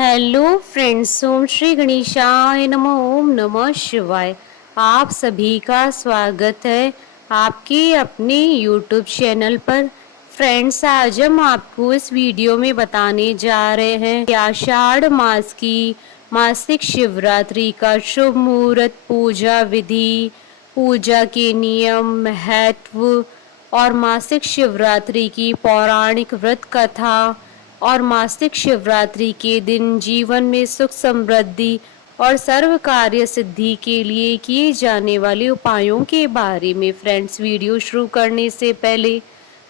Hello friends, ओम श्री गणेशाय नमः। ओम नमः शिवाय। आप सभी का स्वागत है आपके अपने यूट्यूब चैनल पर। फ्रेंड्स, आज हम आपको इस वीडियो में बताने जा रहे हैं कि आषाढ़ मास की मासिक शिवरात्रि का शुभ मुहूर्त, पूजा विधि, पूजा के नियम, महत्व और मासिक शिवरात्रि की पौराणिक व्रत कथा और मासिक शिवरात्रि के दिन जीवन में सुख समृद्धि और सर्व कार्य सिद्धि के लिए किए जाने वाले उपायों के बारे में। फ्रेंड्स, वीडियो शुरू करने से पहले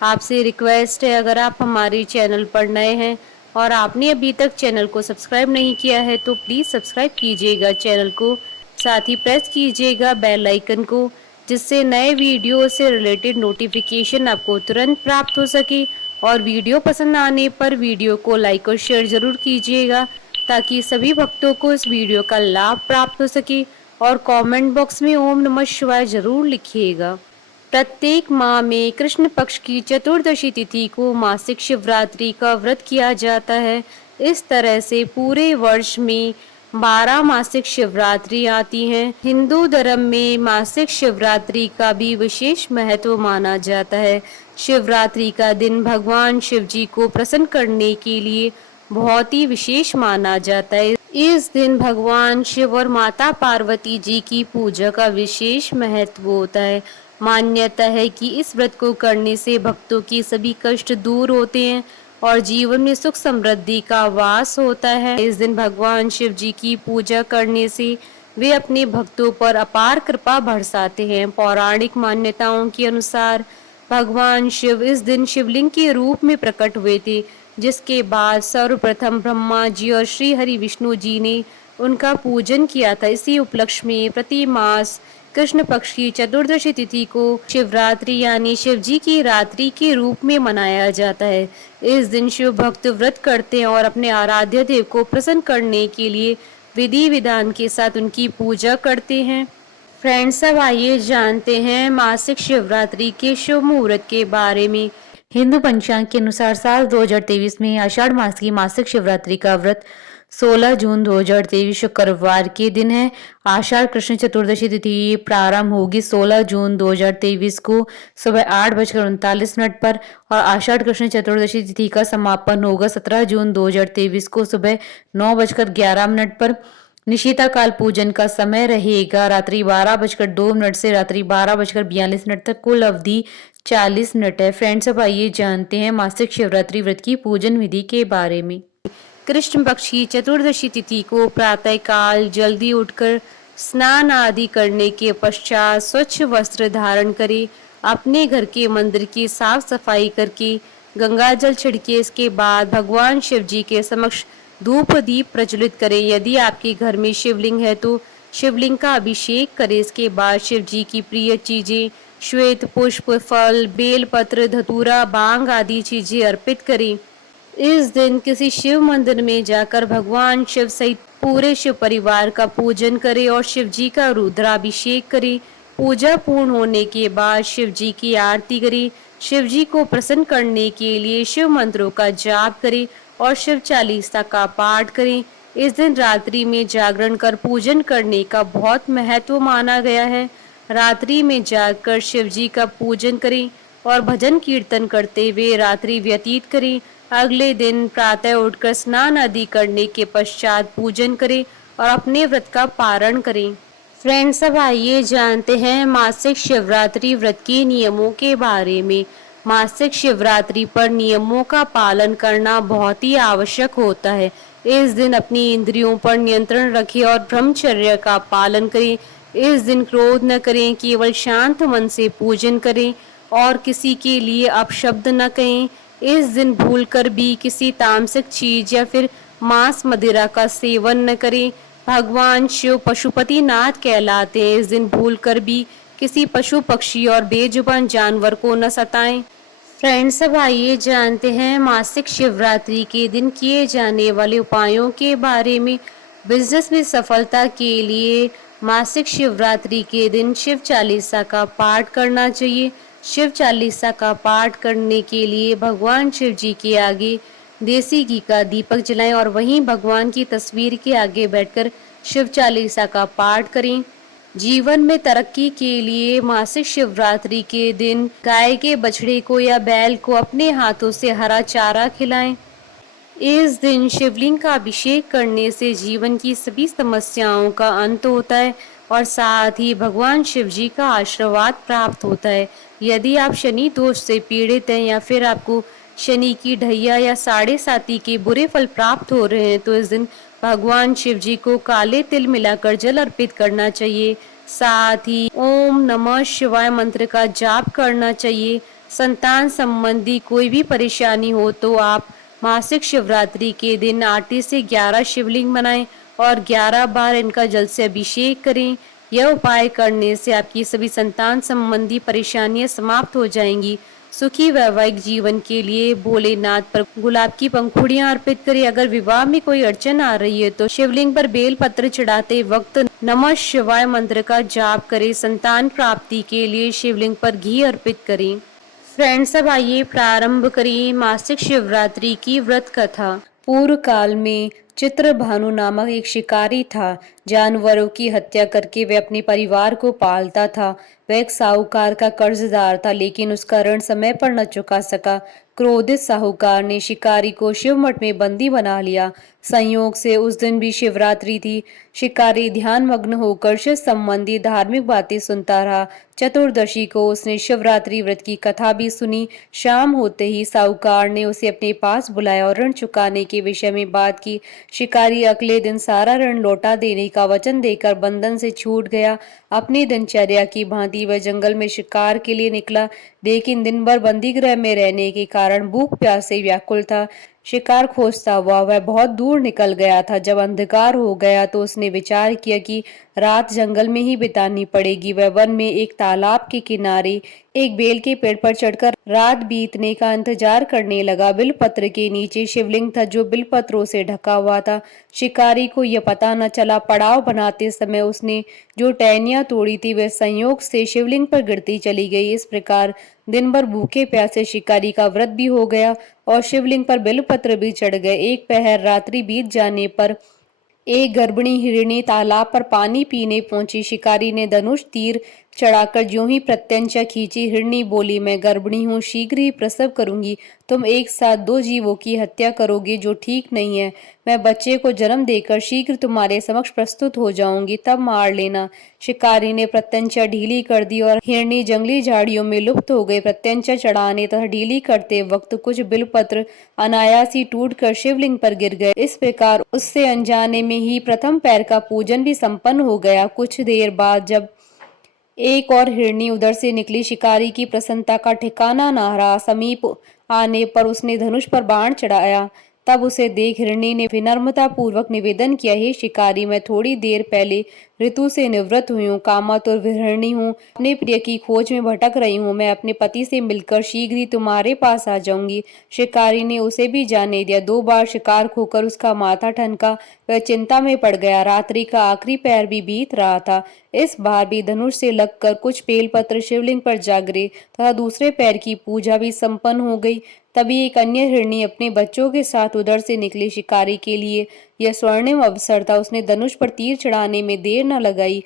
आपसे रिक्वेस्ट है, अगर आप हमारे चैनल पर नए हैं और आपने अभी तक चैनल को सब्सक्राइब नहीं किया है तो प्लीज़ सब्सक्राइब कीजिएगा चैनल को, साथ ही प्रेस कीजिएगा बेल आइकन को, जिससे नए वीडियो से रिलेटेड नोटिफिकेशन आपको तुरंत प्राप्त हो सके। और वीडियो पसंद आने पर वीडियो को लाइक और शेयर जरूर कीजिएगा ताकि सभी भक्तों को इस वीडियो का लाभ प्राप्त हो सके। और कमेंट बॉक्स में ओम नमः शिवाय जरूर लिखिएगा। प्रत्येक माह में कृष्ण पक्ष की चतुर्दशी तिथि को मासिक शिवरात्रि का व्रत किया जाता है। इस तरह से पूरे वर्ष में 12 मासिक शिवरात्रि आती हैं। हिंदू धर्म में मासिक शिवरात्रि का भी विशेष महत्व माना जाता है। शिवरात्रि का दिन भगवान शिव जी को प्रसन्न करने के लिए बहुत ही विशेष माना जाता है। इस दिन भगवान शिव और माता पार्वती जी की पूजा का विशेष महत्व होता है। मान्यता है कि इस व्रत को करने से भक्तों की सभी कष्ट दूर होते हैं और जीवन में सुख समृद्धि का वास होता है। इस दिन भगवान शिव जी की पूजा करने से वे अपने भक्तों पर अपार कृपा बरसाते हैं। पौराणिक मान्यताओं के अनुसार भगवान शिव इस दिन शिवलिंग के रूप में प्रकट हुए थे, जिसके बाद सर्वप्रथम ब्रह्मा जी और श्री हरि विष्णु जी ने उनका पूजन किया था। इसी उपलक्ष्य में प्रति मास कृष्ण पक्ष की चतुर्दशी तिथि को शिवरात्रि यानी शिव जी की रात्रि के रूप में मनाया जाता है। इस दिन शिव भक्त व्रत करते हैं और अपने आराध्य देव को प्रसन्न करने के लिए विधि विधान के साथ उनकी पूजा करते हैं। फ्रेंड्स, अब आइए जानते हैं मासिक शिवरात्रि के शुभ मुहूर्त के बारे में। हिंदू पंचांग के अनुसार साल 2023 में आषाढ़ मास की मासिक शिवरात्रि का व्रत 16 जून 2023 शुक्रवार के दिन है। आषाढ़ कृष्ण चतुर्दशी तिथि प्रारंभ होगी 16 जून 2023 को सुबह 8:39 पर और आषाढ़ कृष्ण चतुर्दशी तिथि का समापन होगा 17 जून 2023 को सुबह 9:11 पर। निशिता काल पूजन का समय रहेगा रात्रि 12:02 से रात्रि 12:42 तक। कुल अवधि 40 मिनट है। फ्रेंड्स, अब आइए जानते हैं मासिक शिवरात्रि व्रत की पूजन विधि के बारे में। कृष्ण पक्ष की चतुर्दशी तिथि को प्रातः काल जल्दी उठकर स्नान आदि करने के पश्चात स्वच्छ वस्त्र धारण करें। अपने घर के मंदिर की साफ सफाई करके गंगा जल छिड़के। इसके बाद भगवान शिव जी के समक्ष धूप दीप प्रज्वलित करें। यदि आपके घर में शिवलिंग है तो शिवलिंग का अभिषेक करें। इसके बाद शिव जी की प्रिय चीजें श्वेत पुष्प, फल, बेलपत्र, धतूरा, बांग आदि चीजें अर्पित करें। इस दिन किसी शिव मंदिर में जाकर भगवान शिव सहित पूरे शिव परिवार का पूजन करें और शिव जी का रुद्राभिषेक करें। पूजा पूर्ण होने के बाद शिव जी की आरती करें। शिव जी को प्रसन्न करने के लिए शिव मंत्रों का जाप करें और शिव चालीसा का पाठ करें। इस दिन रात्रि में जागरण कर पूजन करने का बहुत महत्व माना गया है। रात्रि में जागकर शिव जी का पूजन करें और भजन कीर्तन करते हुए रात्रि व्यतीत करें। अगले दिन प्रातः उठकर स्नान आदि करने के पश्चात पूजन करें और अपने व्रत का पारण करें। फ्रेंड्स, अब आइए जानते हैं मासिक शिवरात्रि व्रत के नियमों के बारे में। मासिक शिवरात्रि पर नियमों का पालन करना बहुत ही आवश्यक होता है। इस दिन अपनी इंद्रियों पर नियंत्रण रखें और ब्रह्मचर्य का पालन करें। इस दिन क्रोध न करें, केवल शांत मन से पूजन करें और किसी के लिए अपशब्द न कहें। इस दिन भूलकर भी किसी तामसिक चीज या फिर मांस मदिरा का सेवन न करें। भगवान शिव पशुपति नाथ कहलाते हैं। इस दिन भूलकर भी किसी पशु पक्षी और बेजुबान जानवर को न सताएं। फ्रेंड्स, अब आइए जानते हैं मासिक शिवरात्रि के दिन किए जाने वाले उपायों के बारे में। बिजनेस में सफलता के लिए मासिक शिवरात्रि के दिन शिव चालीसा का पाठ करना चाहिए। शिव चालीसा का पाठ करने के लिए भगवान शिव जी के आगे देसी घी का दीपक जलाएं और वहीं भगवान की तस्वीर के आगे बैठकर शिव चालीसा का पाठ करें। जीवन में तरक्की के लिए मासिक शिवरात्रि के दिन गाय के बछड़े को या बैल को अपने हाथों से हरा चारा खिलाएं। इस दिन शिवलिंग का अभिषेक करने से जीवन की सभी समस्याओं का अंत होता है और साथ ही भगवान शिव जी का आशीर्वाद प्राप्त होता है। यदि आप शनि दोष से पीड़ित हैं या फिर आपको शनि की ढैया या साढ़े साती के बुरे फल प्राप्त हो रहे हैं तो इस दिन भगवान शिव जी को काले तिल मिलाकर जल अर्पित करना चाहिए। साथ ही ओम नमः शिवाय मंत्र का जाप करना चाहिए। संतान संबंधी कोई भी परेशानी हो तो आप मासिक शिवरात्रि के दिन 8 से 11 शिवलिंग बनाएं और 11 बार इनका जल से अभिषेक करें। यह उपाय करने से आपकी सभी संतान संबंधी परेशानियां समाप्त हो जाएंगी। सुखी वैवाहिक जीवन के लिए भोलेनाथ पर गुलाब की पंखुड़ियां अर्पित करें। अगर विवाह में कोई अड़चन आ रही है तो शिवलिंग पर बेल पत्र चढ़ाते वक्त नमः शिवाय मंत्र का जाप करें। संतान प्राप्ति के लिए शिवलिंग पर घी अर्पित करें। फ्रेंड्स, अब आइए प्रारंभ करिए मासिक शिवरात्रि की व्रत कथा। पूर्व काल में चित्रभानु नामक एक शिकारी था। जानवरों की हत्या करके वह अपने परिवार को पालता था। वह एक साहूकार का कर्जदार था, लेकिन उसका ऋण समय पर न चुका सका। क्रोधित साहूकार ने शिकारी को शिव मठ में बंदी बना लिया। संयोग से उस दिन भी शिवरात्रि थी। शिकारी ध्यान मग्न होकर शिव संबंधी धार्मिक बातें सुनता रहा। चतुर्दशी को उसने शिवरात्रि व्रत की कथा भी सुनी। शाम होते ही साहूकार ने उसे अपने पास बुलाया और ऋण चुकाने के विषय में बात की। शिकारी अगले दिन सारा ऋण लौटा देने का वचन देकर बंधन से छूट गया। अपनी दिनचर्या की भांति वह जंगल में शिकार के लिए निकला, लेकिन दिन भर बंदी गृह में रहने के कारण भूख प्यास से व्याकुल था। शिकार खोजता हुआ वह बहुत दूर निकल गया था। जब अंधकार हो गया तो उसने विचार किया कि रात जंगल में ही बितानी पड़ेगी। वह वन में एक तालाब के किनारे एक बेल के पेड़ पर चढ़कर रात बीतने का इंतजार करने लगा। बिलपत्र के नीचे शिवलिंग था जो बिलपत्रों से ढका हुआ था। शिकारी को यह पता न चला। पड़ाव बनाते समय उसने जो टहनियां तोड़ी थी वह संयोग से शिवलिंग पर गिरती चली गई। इस प्रकार दिन भर भूखे प्यासे शिकारी का व्रत भी हो गया और शिवलिंग पर बेलपत्र भी चढ़ गए। एक पहर रात्रि बीत जाने पर एक गर्भिणी हिरणी तालाब पर पानी पीने पहुंची। शिकारी ने धनुष तीर चढ़ाकर ज्यों ही प्रत्यंचा खींची। हिरणी बोली, मैं गर्भिणी हूँ, शीघ्र ही प्रसव करूंगी। तुम एक साथ दो जीवों की हत्या करोगे जो ठीक नहीं है। मैं बच्चे को जन्म देकर शीघ्र तुम्हारे समक्ष प्रस्तुत हो जाऊंगी, तब मार लेना। शिकारी ने प्रत्यंचा ढीली कर दी और हिरणी जंगली झाड़ियों में लुप्त हो गई। प्रत्यंचा चढ़ाने तथा ढीली करते वक्त कुछ बिलपत्र अनायास ही टूटकर शिवलिंग पर गिर गए। इस प्रकार उससे अनजाने में ही प्रथम पैर का पूजन भी संपन्न हो गया। कुछ देर बाद जब एक और हिरणी उधर से निकली, शिकारी की प्रसन्नता का ठिकाना न रहा। समीप आने पर उसने धनुष पर बाण चढ़ाया। तब उसे देख हिरणी ने विनम्रता पूर्वक निवेदन किया, हे शिकारी, मैं थोड़ी देर पहले ऋतु से निवृत्त हुई हूँ, कामातुर विहरणी हूँ, अपने प्रिय की खोज में भटक रही हूँ। मैं अपने पति से मिलकर शीघ्र ही तुम्हारे पास आ जाऊंगी। शिकारी ने उसे भी जाने दिया। 2 बार शिकार खोकर उसका माथा ठनका। वह चिंता में पड़ गया। रात्रि का आखिरी पैर भी बीत रहा था। इस बार भी धनुष से लगकर कुछ बेलपत्र शिवलिंग पर जा गिरे तथा दूसरे पैर की पूजा भी संपन्न हो गई। तभी एक अन्य हिरणी अपने बच्चों के साथ उधर से निकली। शिकारी के लिए यह स्वर्णिम अवसर था। उसने धनुष पर तीर चढ़ाने में देर न लगाई।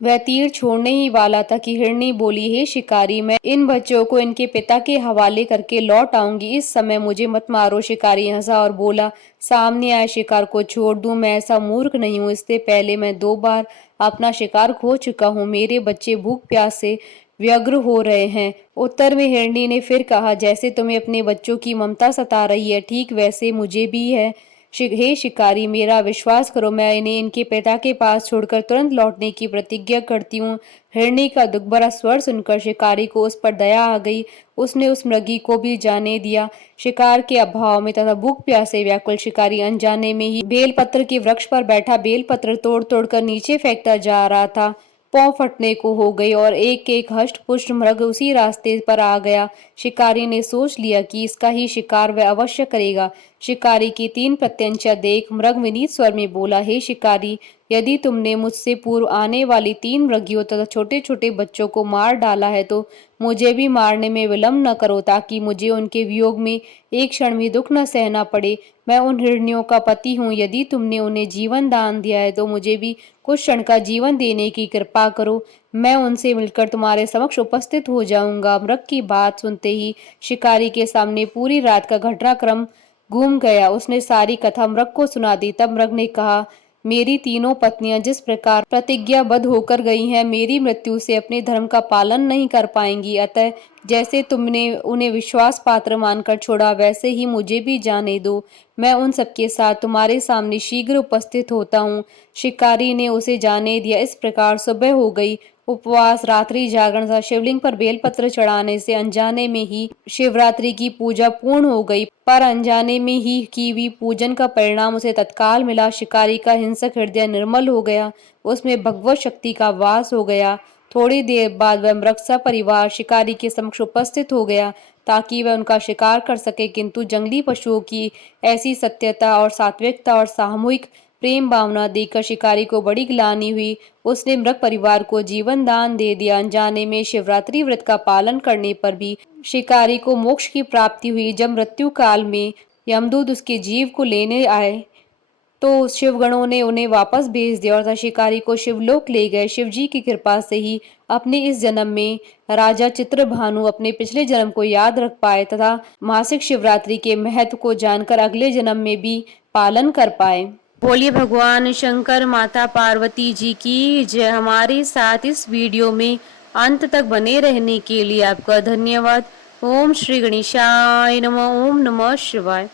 वह तीर छोड़ने ही वाला था कि हिरणी बोली, हे शिकारी, मैं इन बच्चों को इनके पिता के हवाले करके लौट आऊंगी। इस समय मुझे मत मारो। शिकारी हंसा और बोला, सामने आए शिकार को छोड़ दूं? मैं ऐसा मूर्ख नहीं हूं। इससे पहले मैं 2 बार अपना शिकार खो चुका हूं। मेरे बच्चे भूख प्यास से व्यग्र हो रहे हैं। उत्तर में हिरणी ने फिर कहा, जैसे तुम्हें अपने बच्चों की ममता सता रही है, ठीक वैसे मुझे भी है। हे शिकारी, मेरा विश्वास करो, मैं इन्हें इनके पिता के पास छोड़कर तुरंत लौटने की प्रतिज्ञा करती हूँ। हिरणी का दुख भरा स्वर सुनकर शिकारी को उस पर दया आ गई। उसने उस मृगी को भी जाने दिया। शिकार के अभाव में तथा भूख प्यासे व्याकुल शिकारी अनजाने में ही बेलपत्र के वृक्ष पर बैठा बेलपत्र तोड़ तोड़कर नीचे फेंकता जा रहा था। पांव फटने को हो गई और एक एक हष्ट पुष्ट मृग उसी रास्ते पर आ गया। शिकारी ने सोच लिया कि इसका ही शिकार वह अवश्य करेगा। शिकारी की 3 प्रत्यंचा देख मृग विनीत स्वर में बोला, हे शिकारी, यदि तुमने मुझसे पूर्व आने वाली 3 मृगियों तथा छोटे छोटे बच्चों को मार डाला है तो मुझे भी मारने में विलंब न करो, ताकि मुझे उनके वियोग में एक क्षण भी दुख न सहना पड़े। मैं उन हिरनियों का पति हूँ, यदि तुमने उन्हें जीवन दान दिया है तो मुझे भी कुछ क्षण का जीवन देने की कृपा करो। मैं उनसे मिलकर तुम्हारे समक्ष उपस्थित हो जाऊंगा। मृग की बात सुनते ही शिकारी के सामने पूरी रात का घटनाक्रम घूम गया। उसने सारी कथा मृग को सुना दी। तब मृग ने कहा, मेरी तीनों पत्नियां जिस प्रकार प्रतिज्ञाबद्ध होकर गई हैं, मेरी मृत्यु से अपने धर्म का पालन नहीं कर पाएंगी। अतः जैसे तुमने उन्हें विश्वास पात्र मानकर छोड़ा, वैसे ही मुझे भी जाने दो। मैं उन सबके साथ तुम्हारे सामने शीघ्र उपस्थित होता हूँ। शिकारी ने उसे जाने दिया। इस प्रकार सुबह हो गई। उपवास, रात्रि जागरण तथा शिवलिंग पर बेलपत्र चढ़ाने से अनजाने में ही शिवरात्रि की पूजा पूर्ण हो गई। पर अनजाने में ही की हुई पूजन का परिणाम उसे तत्काल मिला। शिकारी का हिंसक हृदय निर्मल हो गया, उसमें भगवत शक्ति का वास हो गया। थोड़ी देर बाद वह मृग सपरिवार शिकारी के समक्ष उपस्थित हो गया, ताकि वह उनका शिकार कर सके। किंतु जंगली पशुओं की ऐसी सत्यता और सात्विकता और सामूहिक प्रेम भावना देखकर शिकारी को बड़ी ग्लानि हुई। उसने मृग परिवार को जीवन दान दे दिया। अनजाने में शिवरात्रि व्रत का पालन करने पर भी शिकारी को मोक्ष की प्राप्ति हुई। जब मृत्यु काल में यमदूत उसके जीव को लेने आए तो शिवगणों ने उन्हें वापस भेज दिया और शिकारी को शिवलोक ले गए। शिवजी की कृपा से ही अपने इस जन्म में राजा चित्रभानु अपने पिछले जन्म को याद रख पाए तथा मासिक शिवरात्रि के महत्व को जानकर अगले जन्म में भी पालन कर पाए। बोलिए भगवान शंकर माता पार्वती जी की जय। हमारे साथ इस वीडियो में अंत तक बने रहने के लिए आपका धन्यवाद। ओम श्री गणेशाय नमः। ओम नमः शिवाय।